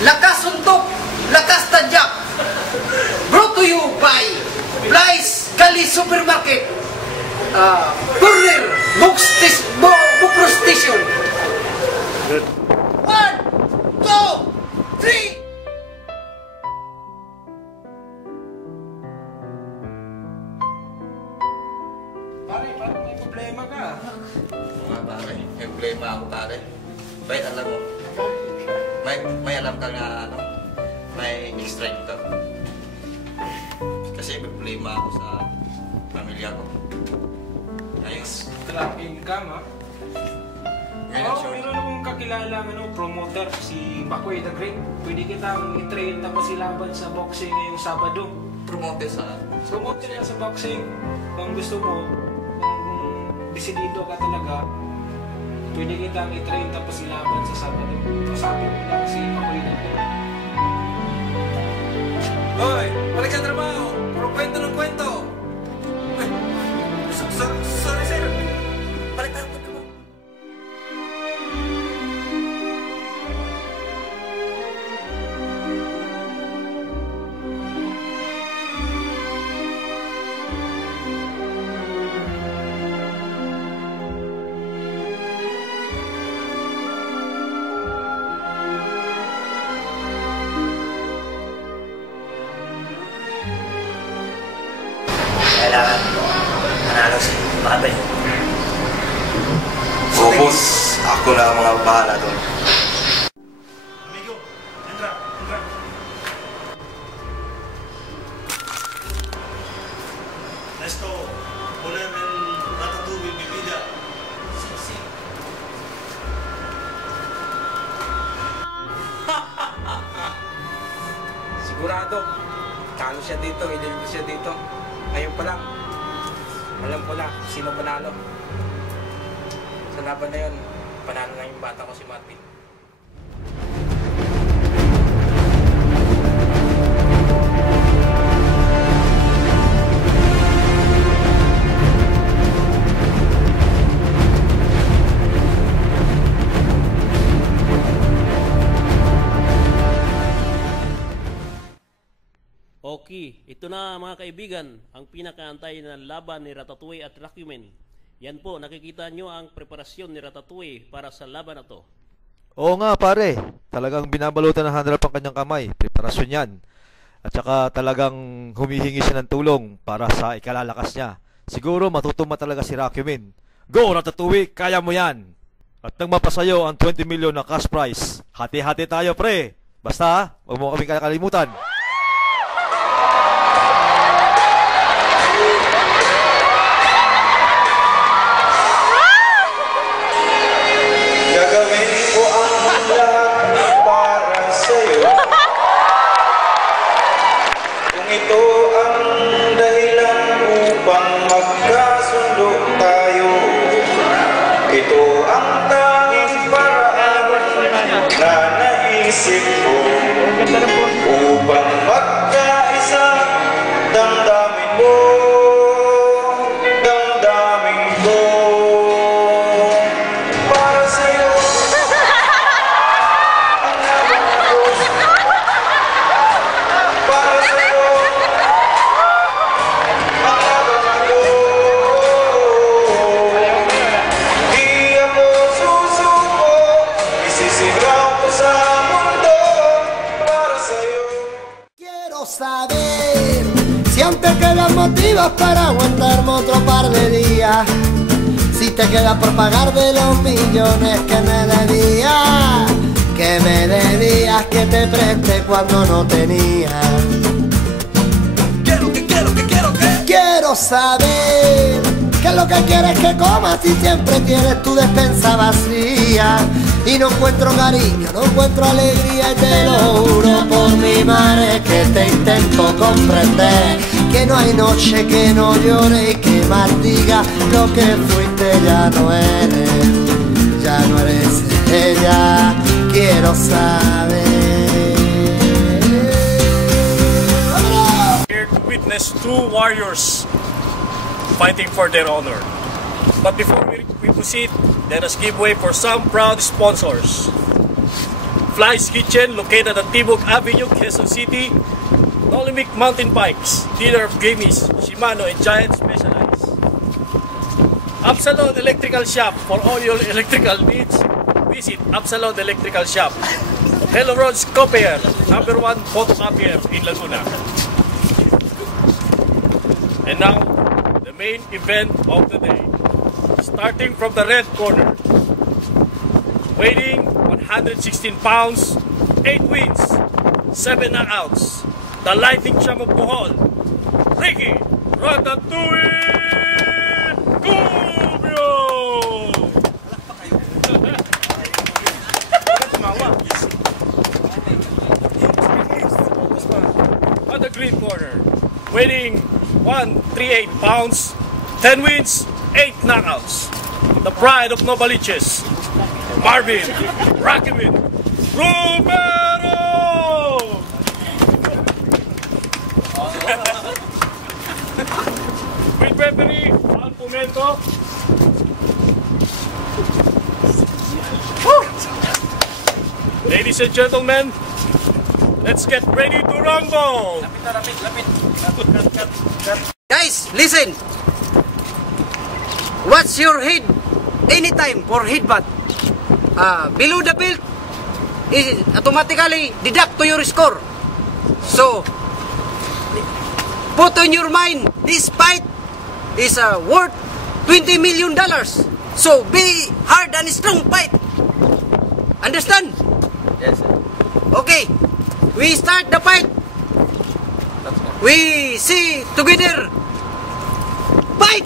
lakas suntok, lakas tadyak. Brought to you by Blaise Gali Supermarket, Burner, Bukro Station. 1, 2, 3. Pare, parang may problema ka. Mga pare, may problema ako pare. Bakit alam mo? May alam ka nga ano, may extra dito. Kasi may problema ako sa pamilya ko. Extra income, ha? Ngayon, Oo, meron akong kakilala promoter, si Bakoy the Great. Pwede kitang i-train tapos ilaban sa boxing ngayong Sabado. promote sa... Promote ka sa boxing. Kung gusto mo, kung desidido ka talaga, pwede kitang i-train tapos ilaban sa Sabado. Pasapin mo lang si Bakoy the Great. Hoy! Balik sa trabaho! Puro kwento ng kwento! Sorry, sir! Balik tayo ng trabaho! Kailangan manalo si Babay. Focus! Ako na ang mga bahala doon. Amigo, entra. Esto, poner el ratatouille en mi vida. Sí. Sigurado, talo siya dito, ililibig siya dito. Ngayon pa lang, alam ko na sino panalo. Sa laban na yun, panalo na yung bata ko si Marvin. Okay, ito na mga kaibigan, ang pinakaantay na laban ni Ratatouille at Racumen. Yan po, nakikita nyo ang preparasyon ni Ratatouille para sa laban na to. Oo nga pare, talagang binabalutan ng handle ang kanyang kamay, preparasyon yan. At saka talagang humihingi siya ng tulong para sa ikalalakas niya. Siguro matutuma talaga si Racumen. Go Ratatouille, kaya mo yan! At nang mapasayo ang 20 million na cash prize, hati-hati tayo pre! Basta, huwag mo kaming kakalimutan. Gagawin ko ang lahat para sa'yo. Kung ito ang dahilan upang magkasundo tayo, ito ang tanging paraan na naisip ko upang magkaisa. Damdamin mo, damdamin ko. Para sa'yo ang laban ko. Para sa'yo ang laban ko. Di ako susuko, isisigaw ko sa mundo. Para sa'yo. Quiero saber si aún te quedan motivos para aguantarme otro par de días. Si te queda por pagar de los millones que me debías, que te presté cuando no tenía. Quiero saber qué es lo que quieres que comas si siempre tienes tu despensa vacía. Y no encuentro cariño, no encuentro alegría y te lo juro por mi madre que te intento comprender. Que no hay noche que no llore y que maldiga lo que fuiste ya no eres ella. Quiero saber. Here to witness two warriors fighting for their honor. But before we proceed, let us give way for some proud sponsors. Fly's Kitchen, located at Tibok Avenue, Quezon City. Dolomite Mountain Bikes, dealer of Gamis, Shimano, and Giant Specialized. Absalon Electrical Shop, for all your electrical needs, visit Absalon Electrical Shop. Hello Roads Copier, #1 photocopier in Laguna. And now, the main event of the day. Starting from the red corner. Weighing 116 pounds, 8 wins, 7 knockouts. The Lightning Champ of Bohol, Ricky Ratatouille Cubio! On the green corner, weighing 138 pounds, 10 wins, 8 knockouts. The pride of Novaliches, Marvin Rakimin Romero! With referee, Al Pumento. Ladies and gentlemen, let's get ready to rumble! Guys, listen. What's your head? Anytime for headbutt. Below the belt is automatically deduct to your score. So, put on your mind, this fight is worth $20 million. So, be hard and strong fight. Understand? Yes, sir. Okay, we start the fight. We see together. Fight!